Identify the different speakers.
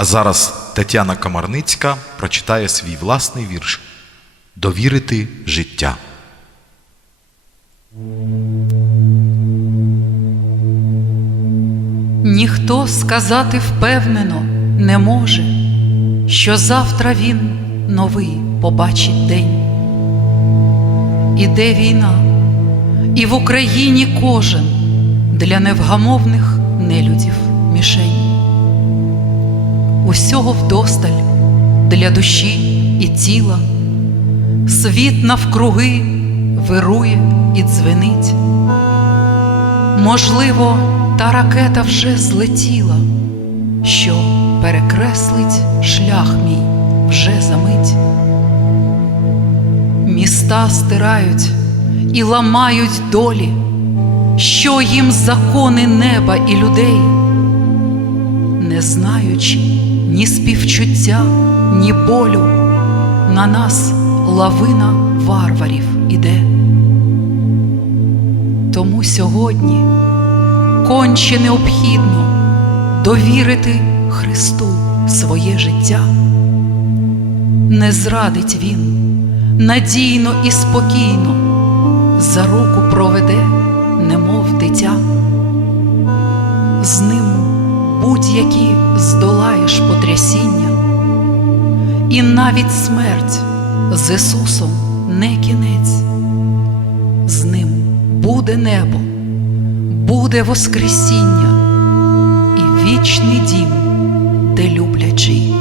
Speaker 1: А зараз Тетяна Комарницька прочитає свій власний вірш Довірити життя.
Speaker 2: Ніхто сказати впевнено не може, що завтра він новий побачить день. Іде війна, і в Україні кожен для невгамовних нелюдів мішень. Усього вдосталь для душі і тіла, світ навкруги вирує і дзвенить. Можливо, та ракета вже злетіла, що перекреслить шлях мій вже за мить. Міста стирають і ламають долі, що їм закони неба і людей, не знаючи ні співчуття, ні болю, на нас лавина варварів іде. Тому сьогодні конче необхідно довірити Христу своє життя. Не зрадить Він надійно і спокійно, за руку проведе, будь-які здолаєш потрясіння, і навіть смерть з Ісусом не кінець, з ним буде небо буде Воскресіння і вічний дім, де люблячий